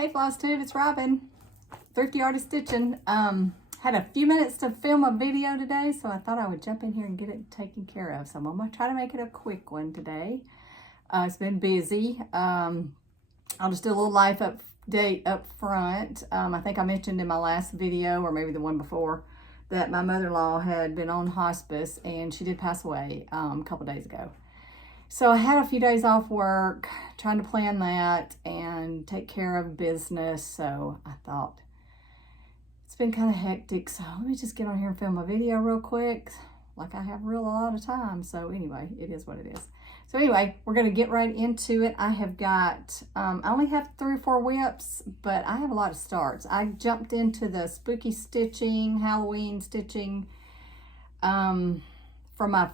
Hey Floss Tube, it's Robin, Thrifty Artist Stitching. Had a few minutes to film a video today, so I thought I would jump in here and get it taken care of. So I'm gonna try to make it a quick one today. It's been busy. I'll just do a little life update up front. I think I mentioned in my last video, or maybe the one before, that my mother-in-law had been on hospice and she did pass away a couple days ago. So I had a few days off work, trying to plan that and take care of business. So I thought, it's been kind of hectic, so let me just get on here and film a video real quick, like I have a lot of time. So anyway, it is what it is. So anyway, we're gonna get right into it. I have got, I only have 3 or 4 whips, but I have a lot of starts. I jumped into the spooky stitching, Halloween stitching. From my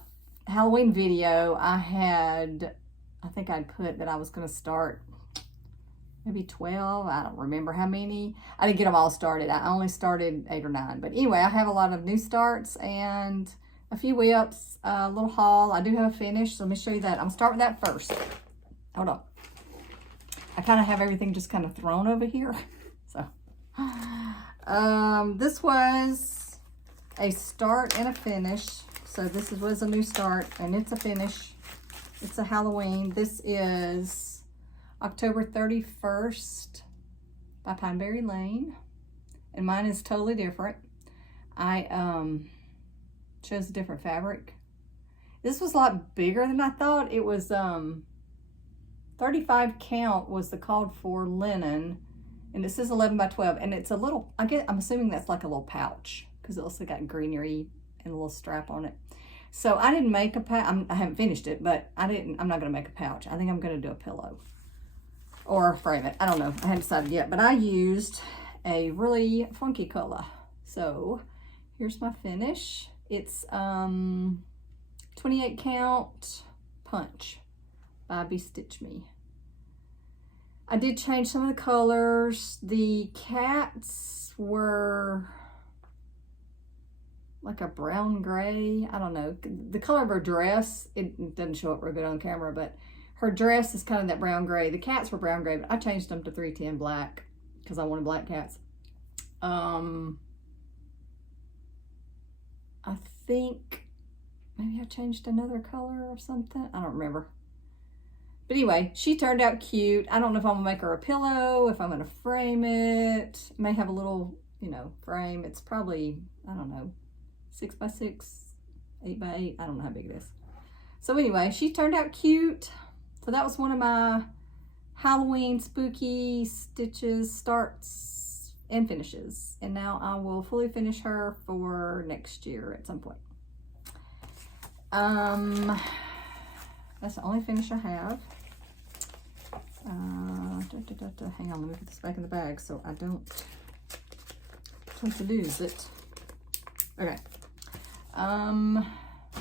Halloween video, I think I'd put that I was gonna start maybe 12. I don't remember how many. I didn't get them all started. I only started 8 or 9. But anyway, I have a lot of new starts and a few whips, a little haul. I do have a finish, so let me show you that. I'm starting with that first. Hold on. I kind of have everything just kind of thrown over here. So, this was a start and a finish. So this was a new start and it's a finish. It's a Halloween. This is October 31st by Pineberry Lane. And mine is totally different. I chose a different fabric. This was a lot bigger than I thought. It was 35 count was the called for linen. And it says 11 by 12. And it's a little, I'm assuming that's like a little pouch, because it also got greenery and a little strap on it. So I didn't make a pouch. I haven't finished it, but I'm not gonna make a pouch. I think I'm gonna do a pillow or frame it. I don't know, I haven't decided yet, but I used a really funky color. So here's my finish. It's 28 count punch by Be Stitch Me. I did change some of the colors. The cats were like a brown gray. I don't know. The color of her dress, it doesn't show up real good on camera, but her dress is kind of that brown gray. The cats were brown gray, but I changed them to 310 black because I wanted black cats. I think maybe I changed another color or something. I don't remember. But anyway, she turned out cute. I don't know if I'm gonna make her a pillow, if I'm gonna frame it. May have a little, frame. It's probably, I don't know, 6 by 6, 8 by 8. I don't know how big it is. So anyway, she turned out cute. So that was one of my Halloween spooky stitches, starts and finishes. And now I will fully finish her for next year at some point. That's the only finish I have. Hang on, let me put this back in the bag so I don't try to lose it. Okay.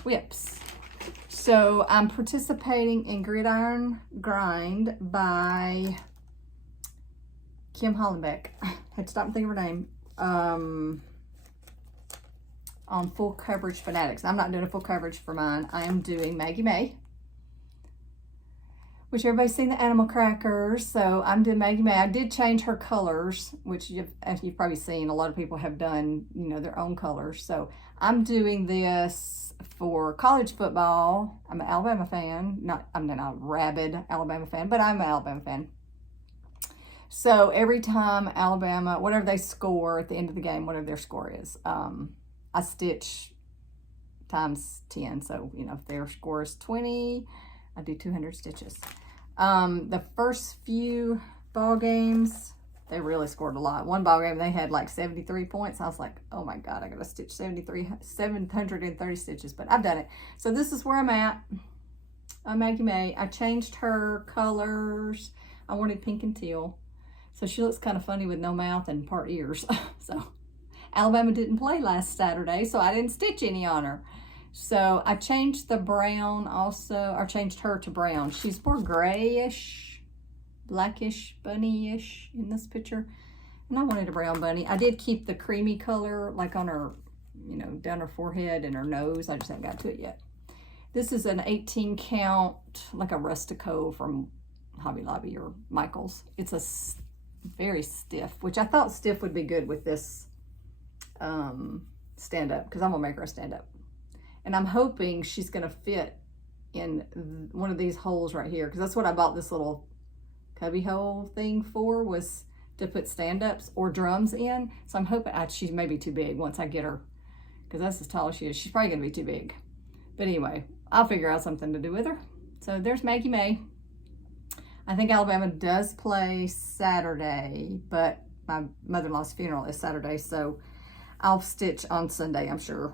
Whips. So I'm participating in Gridiron Grind by Kim Hollenbeck. I had to stop and think of her name. On Full Coverage Fanatics. I'm not doing a full coverage for mine. I am doing Maggie May, which everybody's seen the animal crackers. So I'm doing Maggie May. I did change her colors, which as you've probably seen, a lot of people have done, their own colors. So I'm doing this for college football. I'm an Alabama fan. I'm not a rabid Alabama fan, but I'm an Alabama fan. So every time Alabama, whatever they score at the end of the game, whatever their score is, I stitch times 10. So, if their score is 20, I do 200 stitches. The first few ball games, they really scored a lot. One ball game, they had like 73 points. I was like, oh my God, I got to stitch 730 stitches, but I've done it. So this is where I'm at. Maggie May. I changed her colors. I wanted pink and teal. So she looks kind of funny with no mouth and part ears. So Alabama didn't play last Saturday, so I didn't stitch any on her. So I changed the brown also, or changed her to brown. She's more grayish, blackish, bunny-ish in this picture. And I wanted a brown bunny. I did keep the creamy color like on her, down her forehead and her nose. I just haven't got to it yet. This is an 18 count, like a Rustico from Hobby Lobby or Michael's. It's a very stiff, which I thought stiff would be good with this stand up, because I'm gonna make her a stand up. And I'm hoping she's gonna fit in one of these holes right here, because that's what I bought this little cubby hole thing for, was to put stand-ups or drums in. So I'm hoping she's maybe too big once I get her, because that's as tall as she is. She's probably gonna be too big. But anyway, I'll figure out something to do with her. So there's Maggie May. I think Alabama does play Saturday, but my mother-in-law's funeral is Saturday, so I'll stitch on Sunday, I'm sure.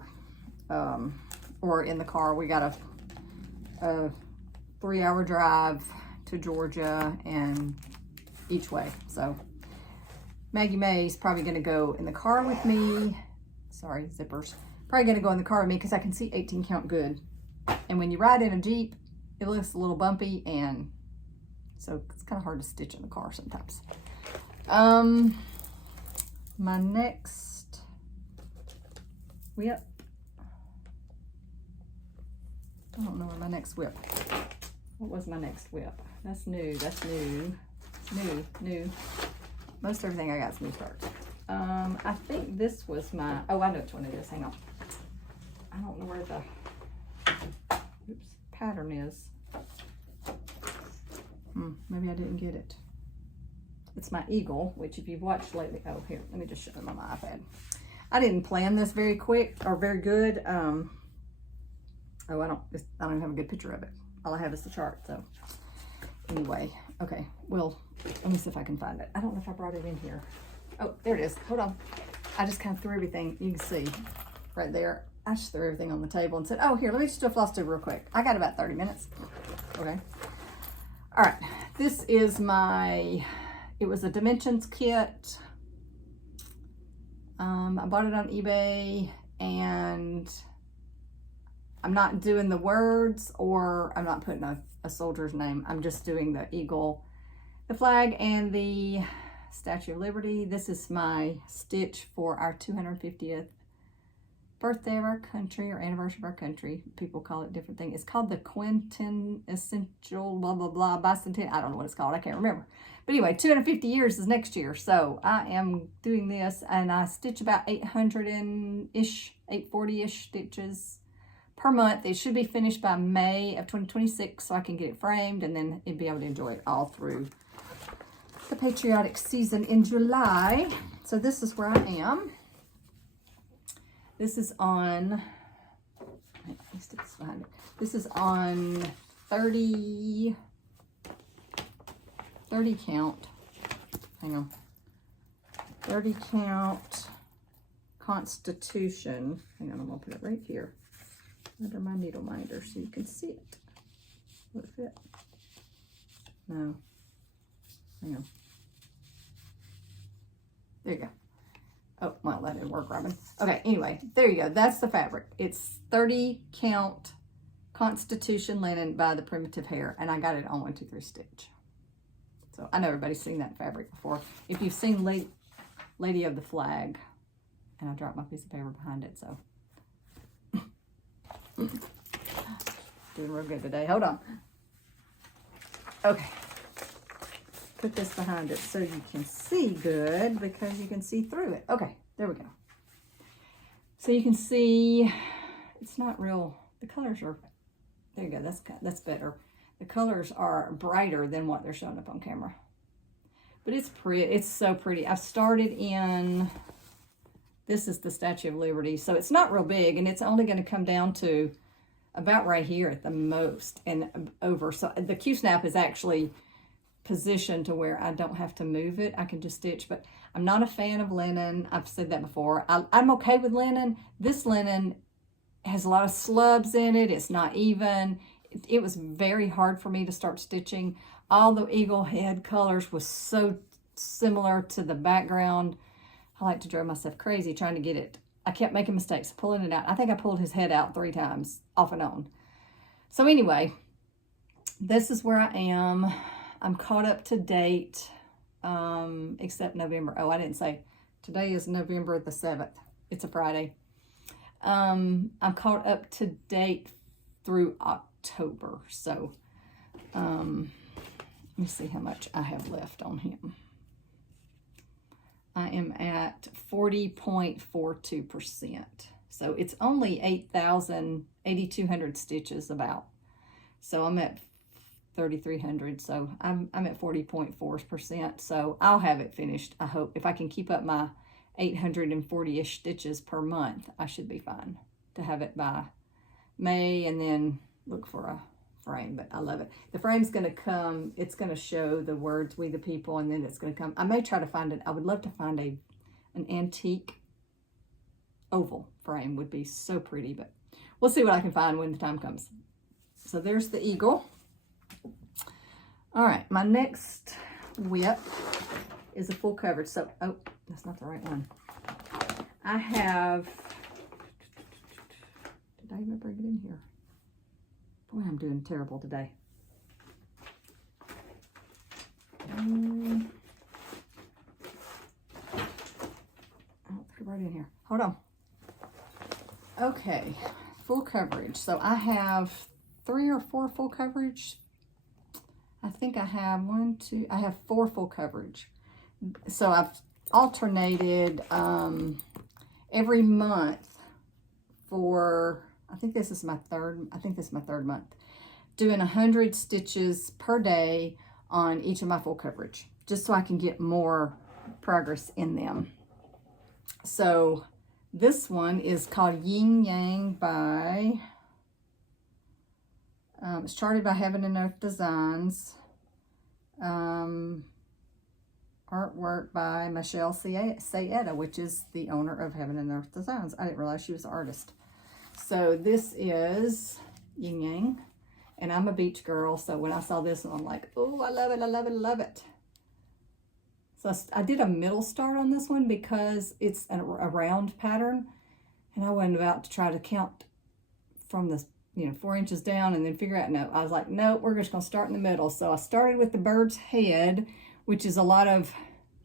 Or in the car. We got a 3-hour drive to Georgia and each way. So Maggie May's probably gonna go in the car with me. Sorry, zippers. Probably gonna go in the car with me because I can see 18 count good. And when you ride in a Jeep, it looks a little bumpy, and so it's kind of hard to stitch in the car sometimes. My next whip. I don't know where my next whip. What was my next whip? That's new. That's new. New. Most everything I got is new starts. I think this was my. Oh, I know which one it is. Hang on. I don't know where the pattern is. Maybe I didn't get it. It's my eagle, which if you've watched lately, oh, here, let me just show them on my iPad. I didn't plan this very quick or very good. Oh, I don't even have a good picture of it. All I have is the chart, so anyway, okay, well, let me see if I can find it. I don't know if I brought it in here. Oh, there it is. Hold on. I just kind of threw everything. You can see right there. I just threw everything on the table and said, oh, here, let me just do a floss tube real quick. I got about 30 minutes. Okay. All right. This is it was a dimensions kit. I bought it on eBay, and I'm not doing the words, or I'm not putting a soldier's name. I'm just doing the eagle, the flag, and the Statue of Liberty. This is my stitch for our 250th birthday of our country, or anniversary of our country. People call it different things. It's called the Quinton Essential blah blah blah bicentennial. I don't know what it's called. I can't remember. But anyway, 250 years is next year. So I am doing this, and I stitch about 800-ish, 840-ish stitches per month. It should be finished by May of 2026, so I can get it framed, and then be able to enjoy it all through the patriotic season in July. So this is where I am. This is on, let me stick this behind it. This is on 30 count, hang on, 30 count Constitution. Hang on, I'm gonna put it right here under my needle minder so you can see it. Will it fit? No, hang on. There you go. Oh, well, that didn't work, Robin. Okay, anyway, there you go. That's the fabric. It's 30 count Constitution linen by the Primitive Hair, and I got it on 1, 2, 3 stitch. So I know everybody's seen that fabric before. If you've seen Lady of the Flag, and I dropped my piece of paper behind it, so. Doing real good today. Hold on. Okay. Put this behind it so you can see good, because you can see through it. Okay, there we go. So you can see it's not real, the colors are, there you go, that's better. The colors are brighter than what they're showing up on camera. But it's pretty, it's so pretty. I've started in, this is the Statue of Liberty, so it's not real big, and it's only going to come down to about right here at the most and over. So the Q-snap is actually position to where I don't have to move it. I can just stitch, but I'm not a fan of linen. I've said that before. I'm okay with linen. This linen has a lot of slubs in it. It's not even. It was very hard for me to start stitching. All the eagle head colors was so similar to the background. I like to drive myself crazy trying to get it. I kept making mistakes, pulling it out. I think I pulled his head out 3 times off and on. So anyway, this is where I am. I'm caught up to date, except November. Oh, I didn't say. Today is November the 7th. It's a Friday. I'm caught up to date through October. So, let me see how much I have left on him. I am at 40.42%. So it's only 8,200 stitches about. So I'm at 3,300. So I'm at 40.4%. So I'll have it finished, I hope. If I can keep up my 840-ish stitches per month, I should be fine to have it by May, and then look for a frame. But I love it. The frame's going to come, it's going to show the words "We the People," and then it's going to come. I may try to find it. I would love to find an antique oval frame. Would be so pretty, but we'll see what I can find when the time comes. So there's the eagle. All right, my next whip is a full coverage. So, oh, that's not the right one. I have, did I even bring it in here? Boy, I'm doing terrible today. I don't think right in here. Hold on. Okay, full coverage. So I have 3 or 4 full coverage. I think I have I have 4 full coverage. So I've alternated every month for, I think this is my third month, doing 100 stitches per day on each of my full coverage, just so I can get more progress in them. So this one is called Yin Yang by, it's charted by Heaven and Earth Designs. Artwork by Michelle Sayeda, which is the owner of Heaven and Earth Designs. I didn't realize she was an artist. So this is Yin Yang, and I'm a beach girl, so when I saw this one, I'm like, oh, I love it, I love it, I love it. So I did a middle start on this one because it's a round pattern, and I wasn't about to try to count from the 4 inches down and then figure out, no. I was like, no, we're just going to start in the middle. So I started with the bird's head, which is a lot of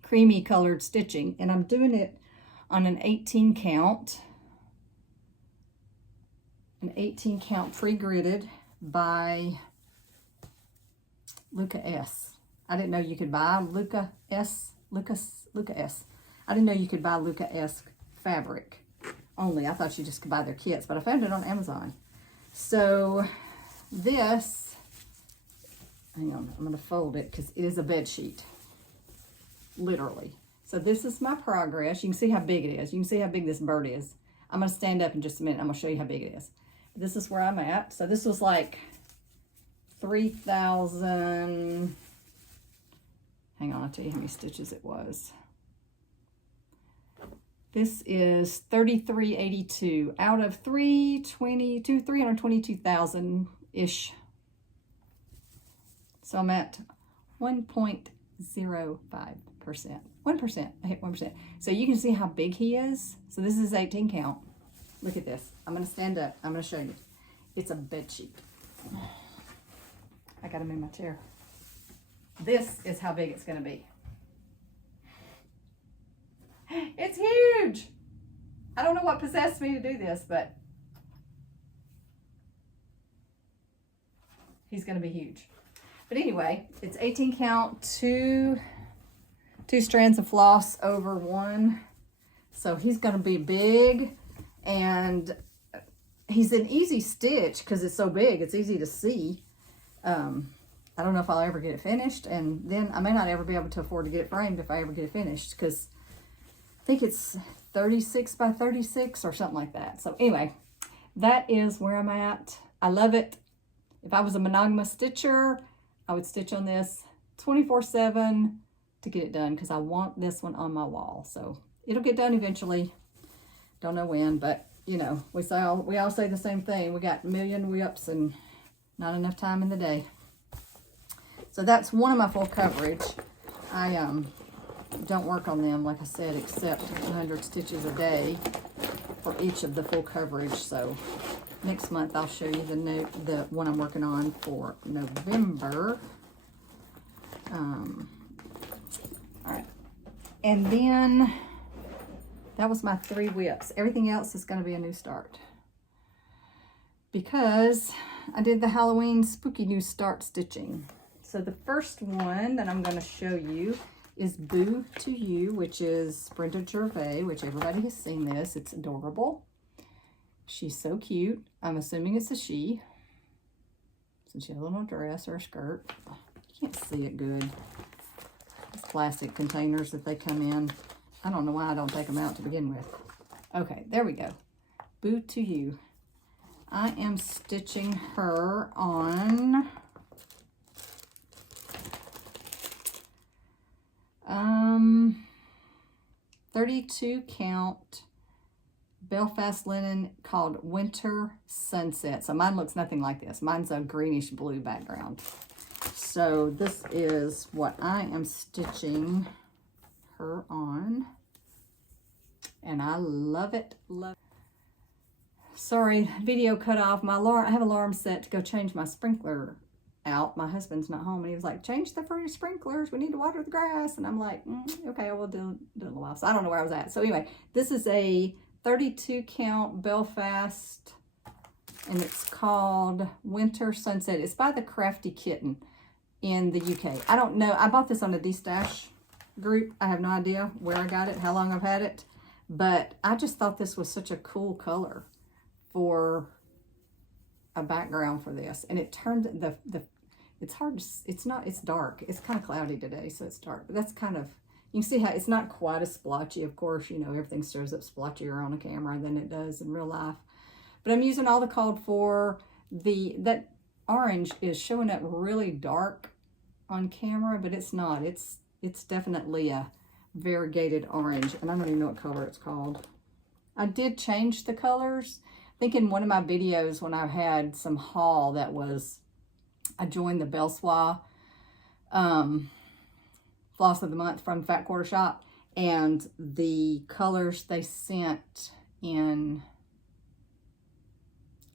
creamy colored stitching, and I'm doing it on an 18 count. An 18 count pre-gridded by Luca S. I didn't know you could buy Luca S. I didn't know you could buy Luca S fabric only. I thought you just could buy their kits, but I found it on Amazon. So this, hang on, I'm going to fold it because it is a bed sheet, literally. So this is my progress. You can see how big it is. You can see how big this bird is. I'm going to stand up in just a minute. I'm going to show you how big it is. This is where I'm at. So this was like 3,000, hang on, I'll tell you how many stitches it was. This is 3382 out of 322,000-ish. So I'm at 1.05%. 1%. I hit 1%. So you can see how big he is. So this is 18 count. Look at this. I'm going to stand up. I'm going to show you. It's a bed sheet. I got him in my chair. This is how big it's going to be. It's huge. I don't know what possessed me to do this, but he's going to be huge. But anyway, it's 18 count, two strands of floss over one. So he's going to be big, and he's an easy stitch because it's so big. It's easy to see. I don't know if I'll ever get it finished, and then I may not ever be able to afford to get it framed if I ever get it finished, because I think it's 36 by 36 or something like that. So anyway, that is where I'm at. I love it. If I was a monogamous stitcher, I would stitch on this 24/7 to get it done, because I want this one on my wall. So it'll get done eventually. Don't know when, but you know, we all say the same thing. We got a million whips and not enough time in the day. So that's one of my full coverage. I don't work on them, like I said, except 100 stitches a day for each of the full coverage. So next month I'll show you the one I'm working on for November. All right, and then that was my 3 whips. Everything else is going to be a new start, because I did the Halloween spooky new start stitching. So the first one that I'm going to show you is Boo to You, which is Brenda Gervais, which everybody has seen this. It's adorable. She's so cute. I'm assuming it's a she, since she has a little dress or a skirt. You can't see it good. It's plastic containers that they come in. I don't know why I don't take them out to begin with. Okay, there we go. Boo to You. I am stitching her on 32 count Belfast linen called Winter Sunset. So mine looks nothing like this. Mine's a greenish blue background. So this is what I am stitching her on. And I love it. Sorry, video cut off. My alarm, I have an alarm set to go change my sprinkler out. My husband's not home, and he was like, change the free sprinklers. We need to water the grass. And I'm like, okay, I will do it in a while. So I don't know where I was at. So anyway, this is a 32 count Belfast, and it's called Winter Sunset. It's by the Crafty Kitten in the UK. I don't know. I bought this on a D-Stash group. I have no idea where I got it, how long I've had it, but I just thought this was such a cool color for a background for this. And it turned it's hard to, it's dark. It's kind of cloudy today, so it's dark, but that's kind of, you can see how it's not quite as splotchy. Of course, you know, everything shows up splotchier on a camera than it does in real life. But I'm using all the called for. That orange is showing up really dark on camera, but it's not. It's definitely a variegated orange, and I don't even know what color it's called. I did change the colors. I think in one of my videos when I had some haul that was, I joined the Belsois Floss of the Month from Fat Quarter Shop, and the colors they sent in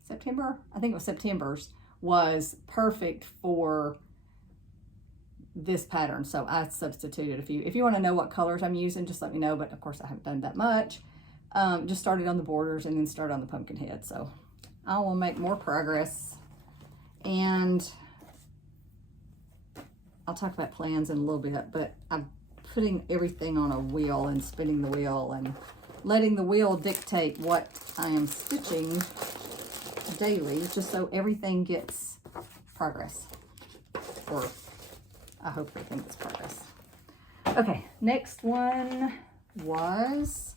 September, I think it was September's, was perfect for this pattern. So I substituted a few. If you want to know what colors I'm using, just let me know. But of course I haven't done that much. Just started on the borders and then started on the pumpkin head. So I will make more progress, and I'll talk about plans in a little bit, but I'm putting everything on a wheel and spinning the wheel and letting the wheel dictate what I am stitching daily, just so everything gets progress, or I hope everything gets progress. Okay, next one was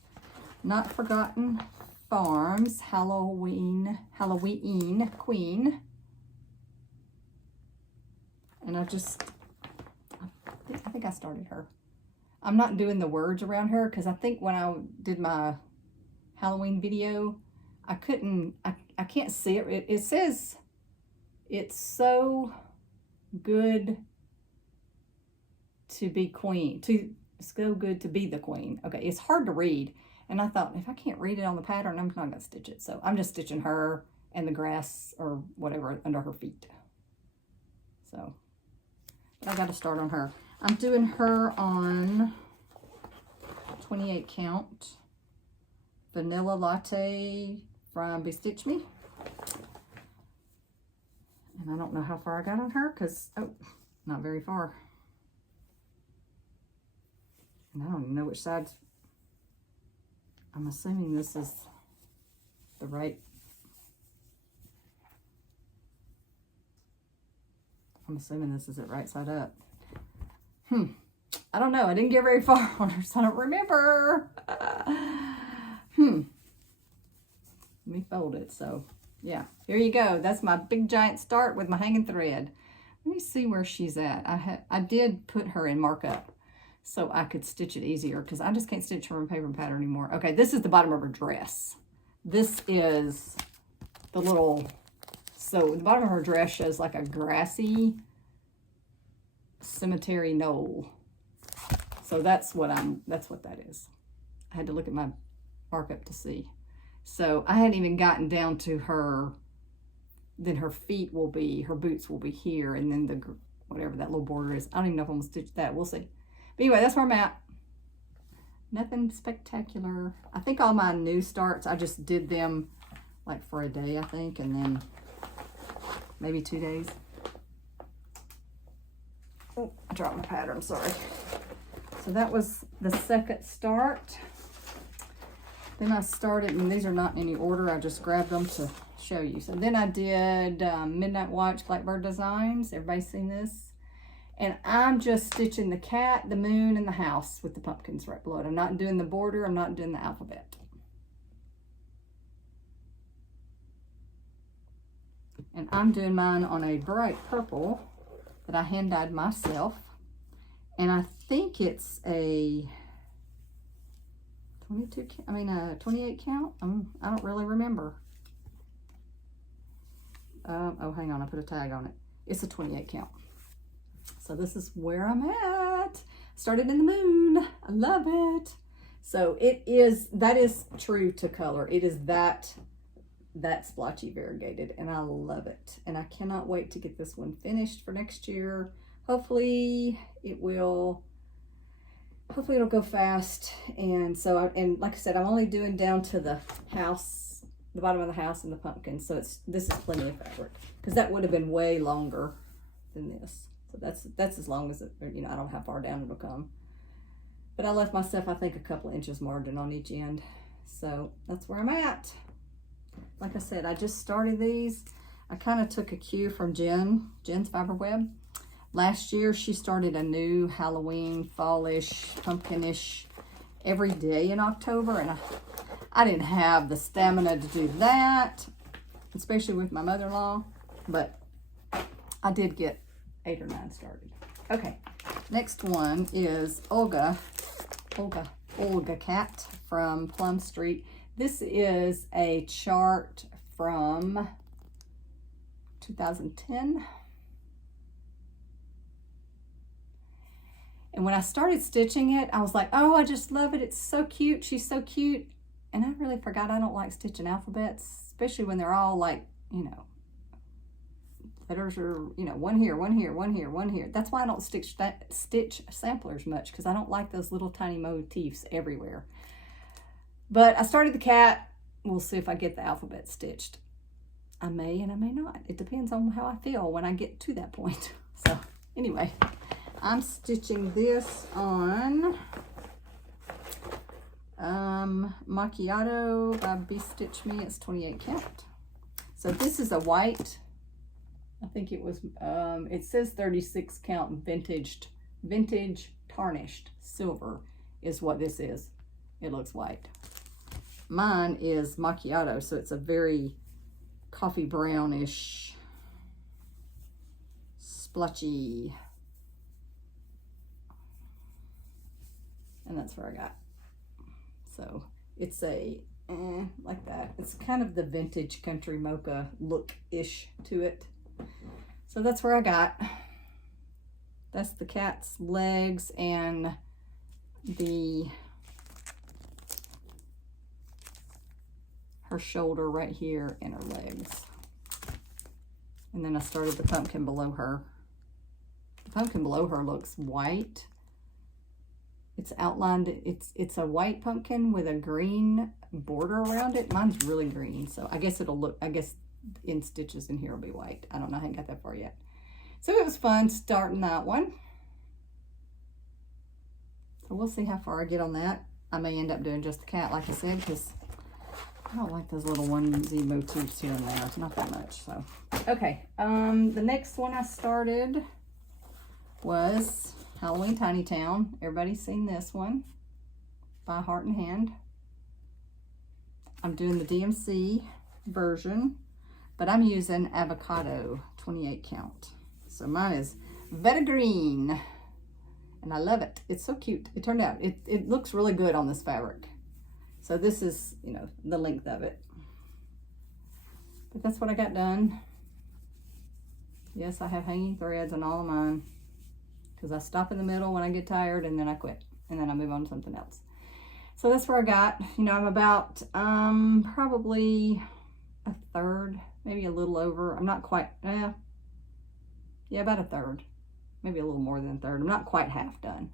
Not Forgotten Farms Halloween Queen. And I think I started her. I'm not doing the words around her because I think when I did my Halloween video, I can't see it. It says it's so good to be queen. It's so good to be the queen. Okay, it's hard to read. And I thought, if I can't read it on the pattern, I'm not going to stitch it. So I'm just stitching her and the grass or whatever under her feet. So I got to start on her. I'm doing her on 28 count Vanilla Latte from Bestitch Me. And I don't know how far I got on her because, oh, not very far. And I don't even know which side. I'm assuming this is the right. I'm assuming this is it right side up. I don't know. I didn't get very far on her, so I don't remember. Let me fold it. So, yeah. Here you go. That's my big giant start with my hanging thread. Let me see where she's at. I did put her in markup so I could stitch it easier because I just can't stitch her in paper pattern anymore. Okay, this is the bottom of her dress. This is the little, so the bottom of her dress shows like a grassy cemetery knoll. So that's what that is. I had to look at my markup to see. So I hadn't even gotten down to her, then her feet will be, her boots will be here, and then the, whatever that little border is. I don't even know if I'm gonna stitch that. We'll see. But anyway, that's where I'm at. Nothing spectacular. I think all my new starts, I just did them like for a day, I think, and then maybe 2 days. Oh, I dropped my pattern, sorry. So that was the second start. Then I started, and these are not in any order, I just grabbed them to show you. So then I did Midnight Watch Blackbird Designs. Everybody seen this? And I'm just stitching the cat, the moon, and the house with the pumpkins right below it. I'm not doing the border, I'm not doing the alphabet. And I'm doing mine on a bright purple that I hand dyed myself. And I think it's a 28 count. I don't really remember. Oh, hang on, I put a tag on it. It's a 28 count. So this is where I'm at. Started in the moon. I love it. So that is true to color. It is that splotchy variegated, and I love it. And I cannot wait to get this one finished for next year. Hopefully it'll go fast. And so, and like I said, I'm only doing down to the house, the bottom of the house and the pumpkin. So this is plenty of fabric, because that would have been way longer than this. So that's as long as it, I don't know how far down it'll come. But I left myself, I think, a couple of inches margin on each end. So that's where I'm at. Like I said, I just started these. I kind of took a cue from Jen's Fiber Web. Last year, she started a new Halloween, fallish, pumpkinish every day in October, and I didn't have the stamina to do that, especially with my mother-in-law, but I did get 8 or 9 started. Okay, next one is Olga Cat from Plum Street. This is a chart from 2010. And when I started stitching it, I was like, oh, I just love it. It's so cute. She's so cute. And I really forgot I don't like stitching alphabets, especially when they're all like, letters are, one here, one here, one here, one here. That's why I don't stitch samplers much, because I don't like those little tiny motifs everywhere. But I started the cat. We'll see if I get the alphabet stitched. I may and I may not. It depends on how I feel when I get to that point. So anyway, I'm stitching this on Macchiato by Stitch Me. It's 28 count. So this is a white, I think it was, it says 36 count vintage tarnished silver is what this is. It looks white. Mine is Macchiato, so it's a very coffee brownish, splotchy. And that's where I got. So it's a, like that. It's kind of the vintage country mocha look-ish to it. So that's where I got. That's the cat's legs and her shoulder right here and her legs. And then I started the pumpkin below her. The pumpkin below her looks white. It's outlined, it's a white pumpkin with a green border around it. Mine's really green, so I guess in stitches in here will be white. I don't know, I haven't got that far yet. So it was fun starting that one. So we'll see how far I get on that. I may end up doing just the cat, like I said, because I don't like those little onesie motifs here and there. It's not that much, so. Okay, the next one I started was Halloween Tiny Town. Everybody's seen this one by Heart and Hand. I'm doing the DMC version, but I'm using avocado 28 count. So mine is Veta Green, and I love it. It's so cute. It turned out, it looks really good on this fabric. So this is, the length of it. But that's what I got done. Yes, I have hanging threads on all of mine, because I stop in the middle when I get tired, and then I quit, and then I move on to something else. So that's where I got. I'm about probably a third, maybe a little over. I'm not quite, yeah, about a third, maybe a little more than a third. I'm not quite half done.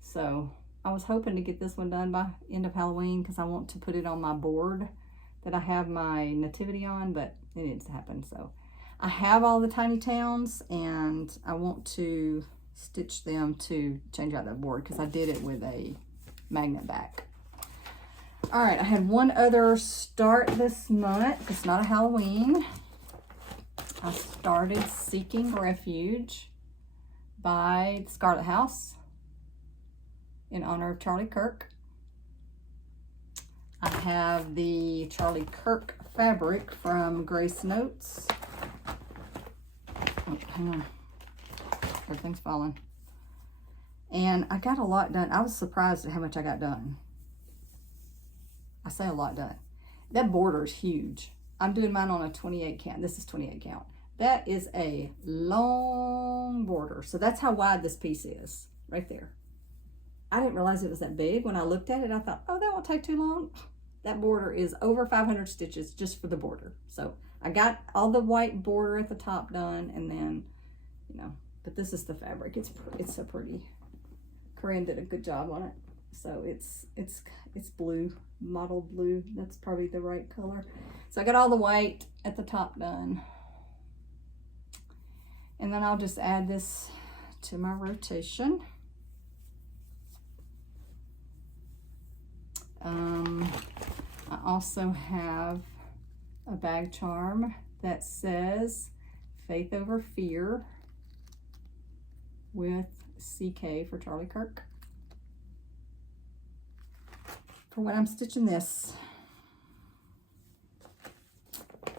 So I was hoping to get this one done by end of Halloween, because I want to put it on my board that I have my nativity on, but it needs to happen. So I have all the tiny towns, and I want to stitch them to change out that board because I did it with a magnet back. All right, I had one other start this month. It's not a Halloween. I started Seeking Refuge by Scarlet House in honor of Charlie Kirk. I have the Charlie Kirk fabric from Grace Notes. Oh, hang on. Everything's falling. And I got a lot done. I was surprised at how much I got done. I say a lot done. That border is huge. I'm doing mine on a 28 count. This is 28 count. That is a long border. So that's how wide this piece is, right there. I didn't realize it was that big. When I looked at it, I thought, oh, that won't take too long. That border is over 500 stitches just for the border. So I got all the white border at the top done, and then, you know, but this is the fabric. It's so pretty. Corinne did a good job on it. So it's blue, mottled blue. That's probably the right color. So I got all the white at the top done. And then I'll just add this to my rotation. I also have a bag charm that says Faith Over Fear with CK for Charlie Kirk. For when I'm stitching this.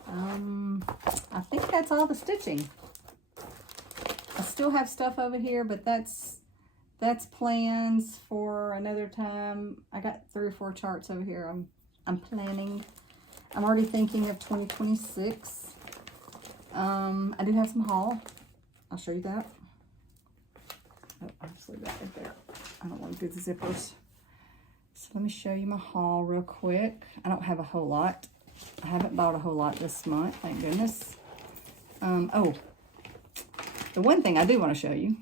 I think that's all the stitching. I still have stuff over here, but that's plans for another time. I got 3 or 4 charts over here. I'm planning. I'm already thinking of 2026. I do have some haul. I'll show you that. Oh, I'll just leave that right there. I don't want to do the zippers. So let me show you my haul real quick. I don't have a whole lot. I haven't bought a whole lot this month, thank goodness. Oh, the one thing I do want to show you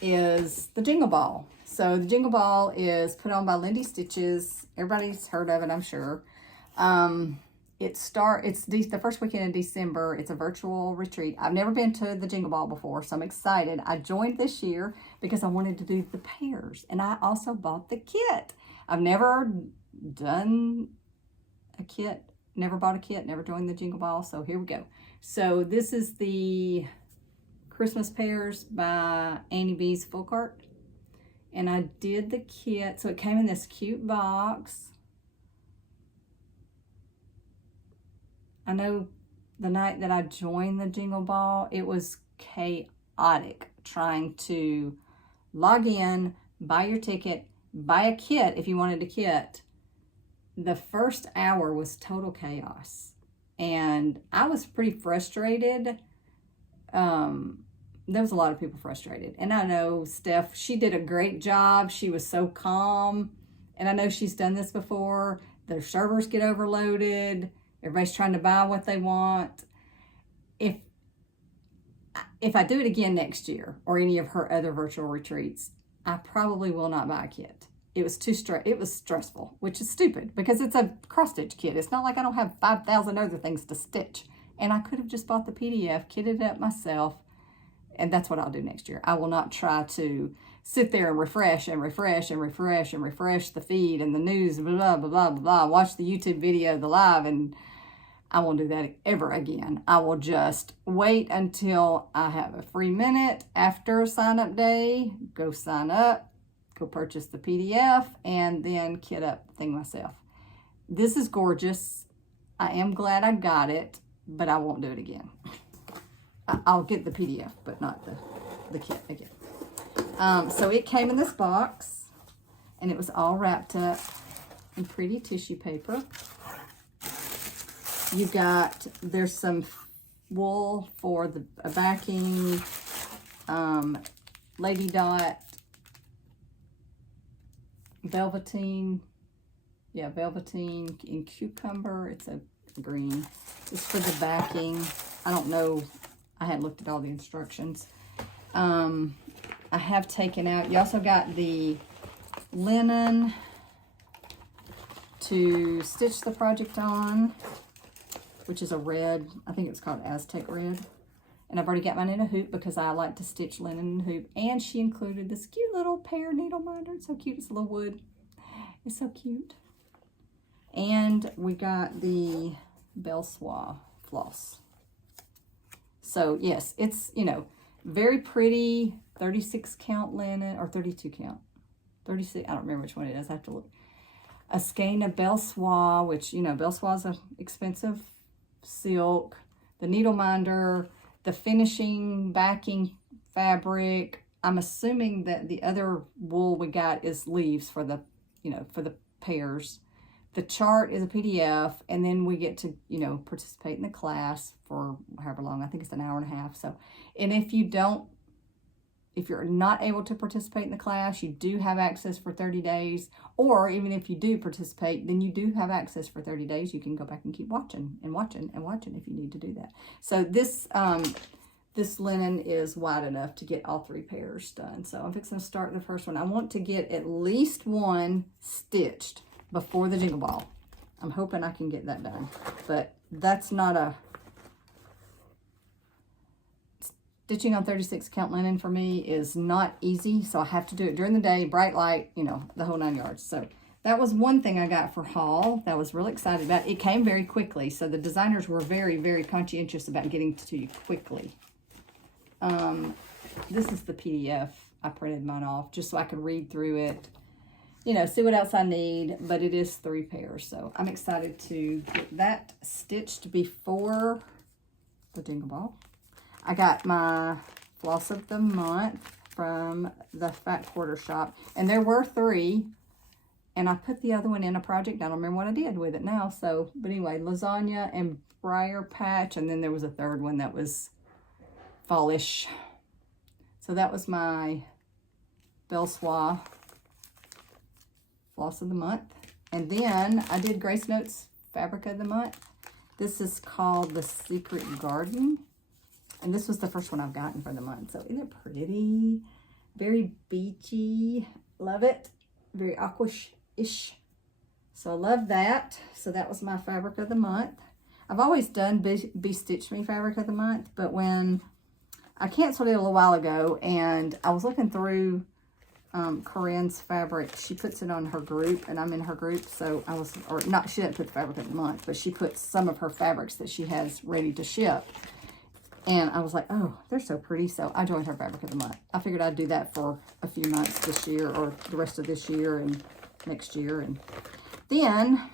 is the Jingle Ball. So the Jingle Ball is put on by Lindy Stitches. Everybody's heard of it, I'm sure. It's the first weekend in December. It's a virtual retreat. I've never been to the Jingle Ball before, so I'm excited. I joined this year because I wanted to do the pairs, and I also bought the kit. I've never done a kit, never bought a kit, never joined the Jingle Ball, so here we go. So this is the Christmas Pairs by Annie B's Full Cart, and I did the kit. So it came in this cute box. I know the night that I joined the Jingle Ball, it was chaotic trying to log in, buy your ticket, buy a kit if you wanted a kit. The first hour was total chaos, and I was pretty frustrated. There was a lot of people frustrated, and I know Steph, she did a great job. She was so calm, and I know she's done this before. Their servers get overloaded. Everybody's trying to buy what they want. If I do it again next year or any of her other virtual retreats, I probably will not buy a kit. It was it was stressful, which is stupid because it's a cross stitch kit. It's not like I don't have 5,000 other things to stitch. And I could have just bought the PDF, kitted it up myself, and that's what I'll do next year. I will not try to sit there and refresh and refresh and refresh and refresh the feed and the news, blah, blah, blah, blah, blah, watch the YouTube video, the live, and I won't do that ever again. I will just wait until I have a free minute after sign up day, go sign up, go purchase the PDF, and then kit up the thing myself. This is gorgeous. I am glad I got it, but I won't do it again. I'll get the PDF, but not the kit again. So it came in this box, and it was all wrapped up in pretty tissue paper. You got, there's some wool for the backing, Lady Dot, velveteen, velveteen in cucumber. It's a green. It's for the backing. I don't know. I hadn't looked at all the instructions. I have taken out, you also got the linen to stitch the project on, which is a red. I think it's called Aztec red. And I've already got mine in a hoop because I like to stitch linen in a hoop. And she included this cute little pear needle minder. It's so cute. It's a little wood. It's so cute. And we got the Floss floss. So yes, it's, you know, very pretty 36 count linen, or 32 count. 36, I don't remember which one it is. I have to look. A skein of Floss, which, you know, Floss is an expensive silk. The needle minder, the finishing backing fabric. I'm assuming that the other wool we got is leaves for the, you know, for the pairs. The chart is a PDF, and then we get to, you know, participate in the class for however long. I think it's an hour and a half. So, and if you're not able to participate in the class, you do have access for 30 days. Or even if you do participate, then you do have access for 30 days. You can go back and keep watching and watching and watching if you need to do that. So this this linen is wide enough to get all 3 pairs done. So I'm fixing to start the first one. I want to get at least one stitched before the Jingle Ball. I'm hoping I can get that done. But that's not a... Stitching on 36 count linen for me is not easy, so I have to do it during the day, bright light, you know, the whole 9 yards. So that was one thing I got for haul that I was really excited about. It came very quickly, so the designers were very, very conscientious about getting to you quickly. This is the PDF. I printed mine off just so I could read through it, you know, see what else I need, but it is 3 pairs, so I'm excited to get that stitched before the Jingle Ball. I got my Floss of the Month from the Fat Quarter Shop, and there were 3, and I put the other one in a project. I don't remember what I did with it now, so, but anyway, Lasagna and Briar Patch, and then there was a 3rd one that was fallish. So that was my Floss of the Month. And then I did Grace Notes Fabric of the Month. This is called The Secret Garden. And this was the first one I've gotten for the month. So isn't it pretty? Very beachy. Love it. Very aqua-ish. So I love that. So that was my fabric of the month. I've always done Be Stitch Me fabric of the month. But when I canceled it a little while ago, and I was looking through Corinne's fabric. She puts it on her group, and I'm in her group. So I was, or not, she didn't put the fabric of the month, but she puts some of her fabrics that she has ready to ship. And I was like, oh, they're so pretty. So I joined her fabric of the month. I figured I'd do that for a few months this year, or the rest of this year and next year. And then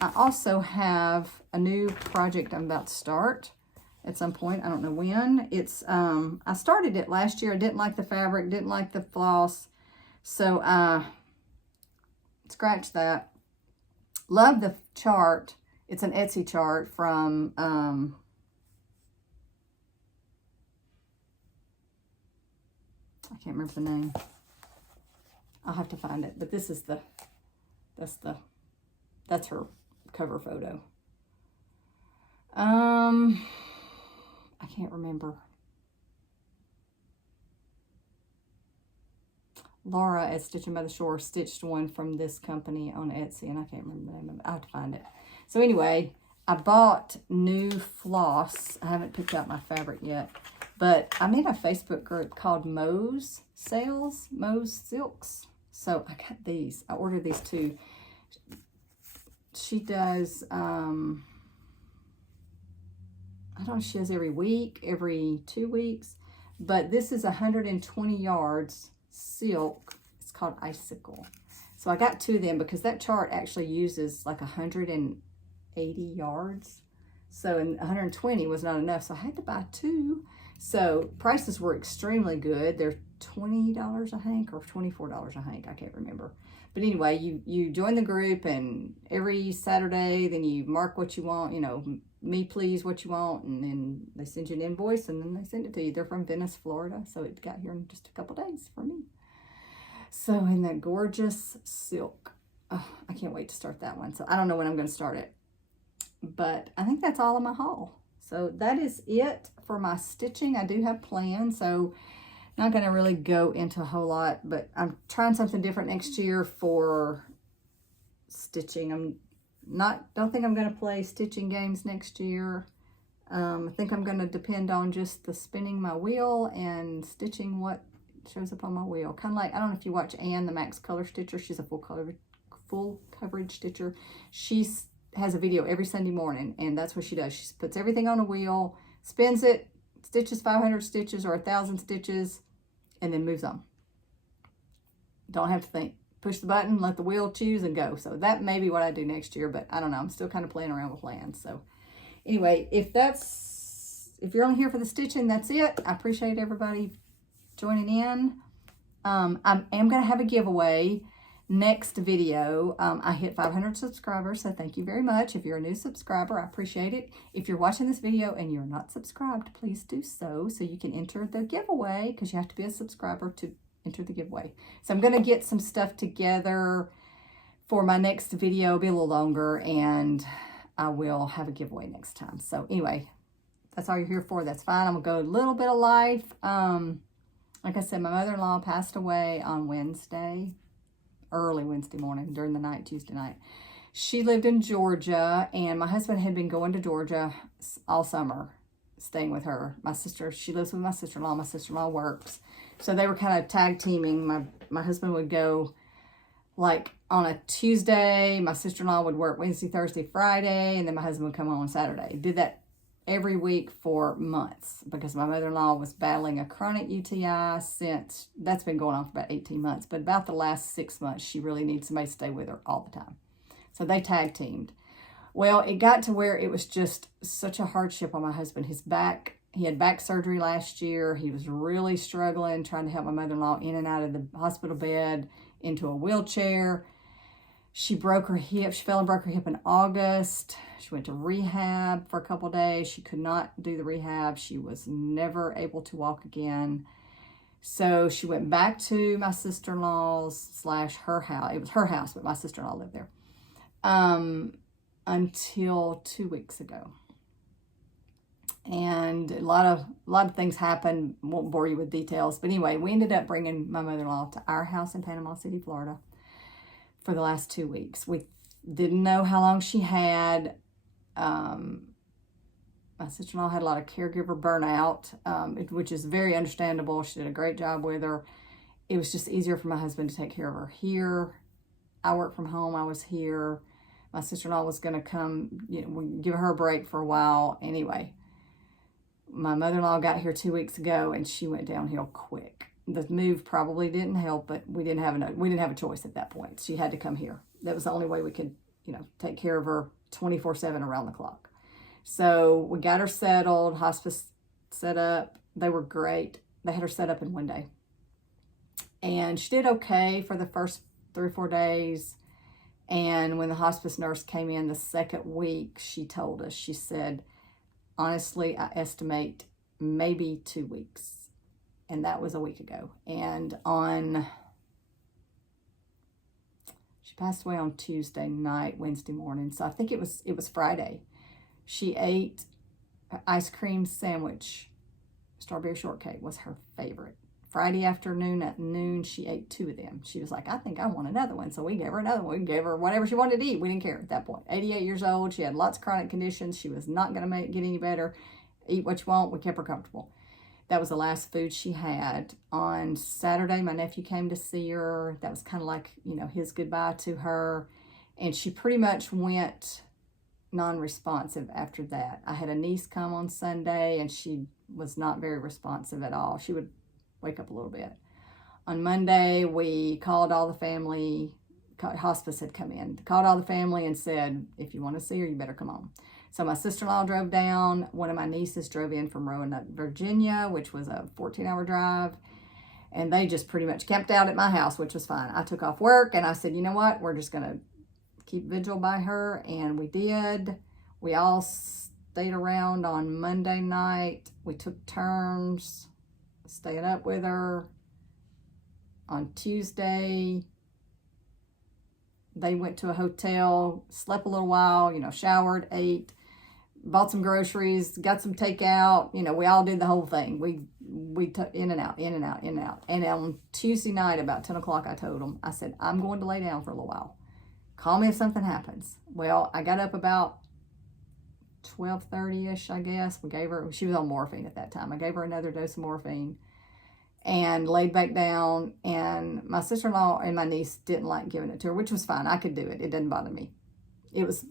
I also have a new project I'm about to start at some point. I don't know when. It's I started it last year. I didn't like the fabric, didn't like the floss. So I scratched that. Love the chart. It's an Etsy chart from I can't remember the name. I'll have to find it. But this is that's her cover photo. I can't remember. Laura at Stitching by the Shore stitched one from this company on Etsy, and I can't remember the name of it. I'll have to find it. So anyway, I bought new floss. I haven't picked out my fabric yet. But I made a Facebook group called Mo's Sales, Mo's Silks. So I got these. I ordered these too. She does, I don't know if she does every week, every 2 weeks. But this is 120 yards silk. It's called Icicle. So I got 2 of them because that chart actually uses like 180 yards. So and 120 was not enough. So I had to buy 2. So prices were extremely good. They're $20 a hank or $24 a hank. I can't remember. But anyway, you join the group, and every Saturday, then you mark what you want, you know, me please what you want, and then they send you an invoice, and then they send it to you. They're from Venice, Florida, so it got here in just a couple days for me. So in that gorgeous silk. Oh, I can't wait to start that one. So I don't know when I'm going to start it. But I think that's all of my haul. So that is it for my stitching. I do have plans, so not going to really go into a whole lot, but I'm trying something different next year for stitching. Don't think I'm going to play stitching games next year. I think I'm going to depend on just the spinning my wheel and stitching what shows up on my wheel. Kind of like, I don't know if you watch Anne, the Max Color Stitcher. She's a full coverage stitcher. She has a video every Sunday morning, and that's what she does. She puts everything on a wheel, spins it, stitches 500 stitches or 1,000 stitches, and then moves on. Don't have to think. Push the button, let the wheel choose, and go. So that may be what I do next year, but I don't know. I'm still kind of playing around with plans. So anyway, if you're on here for the stitching, that's it. I appreciate everybody joining in. I am going to have a giveaway next video. I hit 500 subscribers, so thank you very much. If you're a new subscriber, I appreciate it. If you're watching this video and you're not subscribed, please do so you can enter the giveaway, because you have to be a subscriber to enter the giveaway. So I'm going to get some stuff together for my next video. It'll be a little longer, and I will have a giveaway next time. So anyway, that's all you're here for. That's fine. I'm going to go a little bit of life. Like I said, my mother-in-law passed away on Wednesday, early Wednesday morning, during the night, Tuesday night. She lived in Georgia, and my husband had been going to Georgia all summer, staying with her. My sister, she lives with my sister-in-law. My sister-in-law works. So they were kind of tag teaming. My husband would go like on a Tuesday. My sister-in-law would work Wednesday, Thursday, Friday, and then my husband would come home on Saturday. Did that every week for months, because my mother-in-law was battling a chronic UTI since, that's been going on for about 18 months, but about the last 6 months, she really needs somebody to stay with her all the time. So they tag teamed. Well, it got to where it was just such a hardship on my husband. His back, he had back surgery last year. He was really struggling, trying to help my mother-in-law in and out of the hospital bed, into a wheelchair. She broke her hip. She fell and broke her hip in August. She went to rehab for a couple of days. She could not do the rehab. She was never able to walk again. So she went back to my sister-in-law's / her house. It was her house, but my sister-in-law lived there. Until 2 weeks ago. And a lot of things happened. Won't bore you with details. But anyway, we ended up bringing my mother-in-law to our house in Panama City, Florida, for the last 2 weeks. We didn't know how long she had. My sister-in-law had a lot of caregiver burnout, which is very understandable. She did a great job with her. It was just easier for my husband to take care of her here. I work from home. I was here. My sister-in-law was going to come, give her a break for a while. Anyway, my mother-in-law got here 2 weeks ago, and she went downhill quick. The move probably didn't help, but we didn't have a choice at that point. She had to come here. That was the only way we could, take care of her 24/7 around the clock. So we got her settled, hospice set up. They were great. They had her set up in 1 day. And she did okay for the first 3 or 4 days. And when the hospice nurse came in the second week, she told us, she said, honestly, I estimate maybe 2 weeks. And that was a week ago. And she passed away on Tuesday night, Wednesday morning. So I think it was Friday. She ate an ice cream sandwich. Strawberry shortcake was her favorite. Friday afternoon at noon, she ate 2 of them. She was like, I think I want another one. So we gave her another one. We gave her whatever she wanted to eat. We didn't care at that point. 88 years old. She had lots of chronic conditions. She was not going to get any better. Eat what you want. We kept her comfortable. That was the last food she had. On Saturday, my nephew came to see her. That was kind of like, his goodbye to her. And she pretty much went non-responsive after that. I had a niece come on Sunday, and she was not very responsive at all. She would wake up a little bit. On Monday, we called all the family. Hospice had come in. Called all the family and said, if you want to see her, you better come on. So my sister-in-law drove down. One of my nieces drove in from Roanoke, Virginia, which was a 14-hour drive. And they just pretty much camped out at my house, which was fine. I took off work, and I said, you know what? We're just going to keep vigil by her. And we did. We all stayed around on Monday night. We took turns staying up with her. On Tuesday, they went to a hotel, slept a little while, showered, ate, bought some groceries, got some takeout. We all did the whole thing. We took in and out, in and out, in and out. And on Tuesday night, about 10 o'clock, I told them, I said, I'm going to lay down for a little while. Call me if something happens. Well, I got up about 12:30ish, I guess. We gave her, she was on morphine at that time. I gave her another dose of morphine and laid back down. And my sister-in-law and my niece didn't like giving it to her, which was fine. I could do it. It didn't bother me. It was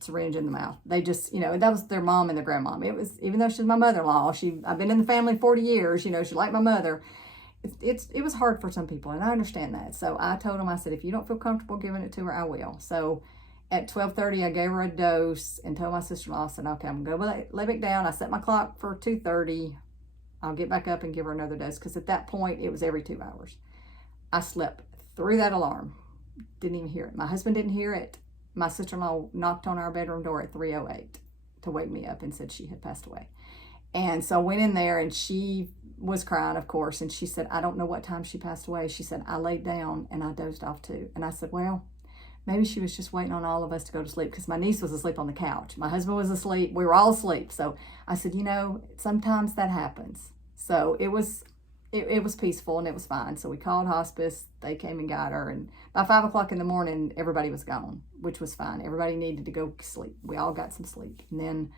syringe in the mouth. They just, you know, that was their mom and their grandmom. It was, even though she's my mother-in-law, I've been in the family 40 years, you know, she liked my mother. It was hard for some people, and I understand that. So I told them, I said, if you don't feel comfortable giving it to her, I will. So at 12:30, I gave her a dose and told my sister-in-law, I said, okay, I'm going to go lay back down. I set my clock for 2:30. I'll get back up and give her another dose, because at that point, it was every 2 hours. I slept through that alarm. Didn't even hear it. My husband didn't hear it. My sister-in-law knocked on our bedroom door at 3:08 to wake me up and said she had passed away. And so I went in there, and she was crying, of course, and she said, I don't know what time she passed away. She said, I laid down and I dozed off too. And I said, well, maybe she was just waiting on all of us to go to sleep, because my niece was asleep on the couch. My husband was asleep. We were all asleep. So I said, you know, sometimes that happens. So it was peaceful and it was fine. So we called hospice. They came and got her. And by 5 o'clock in the morning, everybody was gone, which was fine. Everybody needed to go sleep. We all got some sleep. And then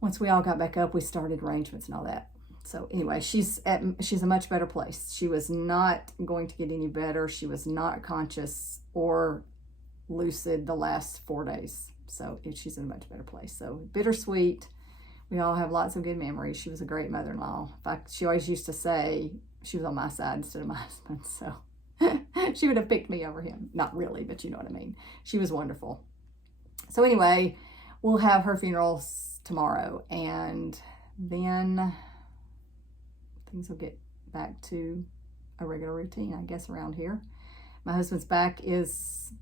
once we all got back up, we started arrangements and all that. So anyway, she's a much better place. She was not going to get any better. She was not conscious or lucid the last 4 days. So she's in a much better place. So bittersweet. We all have lots of good memories. She was a great mother-in-law. In fact, she always used to say she was on my side instead of my husband. So she would have picked me over him. Not really, but you know what I mean. She was wonderful. So anyway, we'll have her funeral tomorrow. And then things will get back to a regular routine, I guess, around here. My husband's back is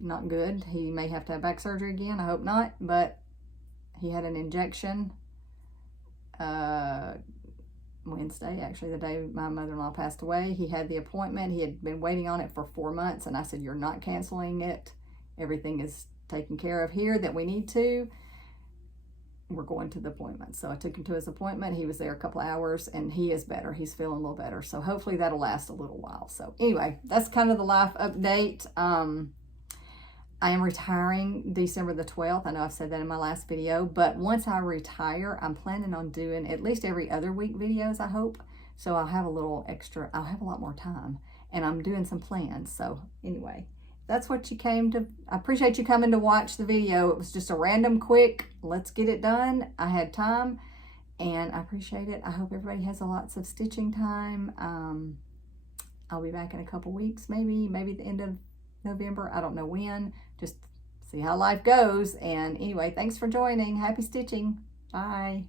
not good. He may have to have back surgery again. I hope not, but he had an injection Wednesday, actually the day my mother-in-law passed away. He had the appointment. He had been waiting on it for 4 months, and I said, you're not canceling it. Everything is taken care of here that we need to. We're going to the appointment. So I took him to his appointment. He was there a couple hours, and he is better. He's feeling a little better. So hopefully that'll last a little while. So anyway, that's kind of the life update. I am retiring December the 12th. I know I've said that in my last video, but once I retire, I'm planning on doing at least every other week videos, I hope. So I'll have a little extra, I'll have a lot more time, and I'm doing some plans. So anyway, that's what you came to. I appreciate you coming to watch the video. It was just a random quick, let's get it done. I had time, and I appreciate it. I hope everybody has lots of stitching time. I'll be back in a couple weeks, maybe the end of November. I don't know when. Just see how life goes. And anyway, thanks for joining. Happy stitching. Bye.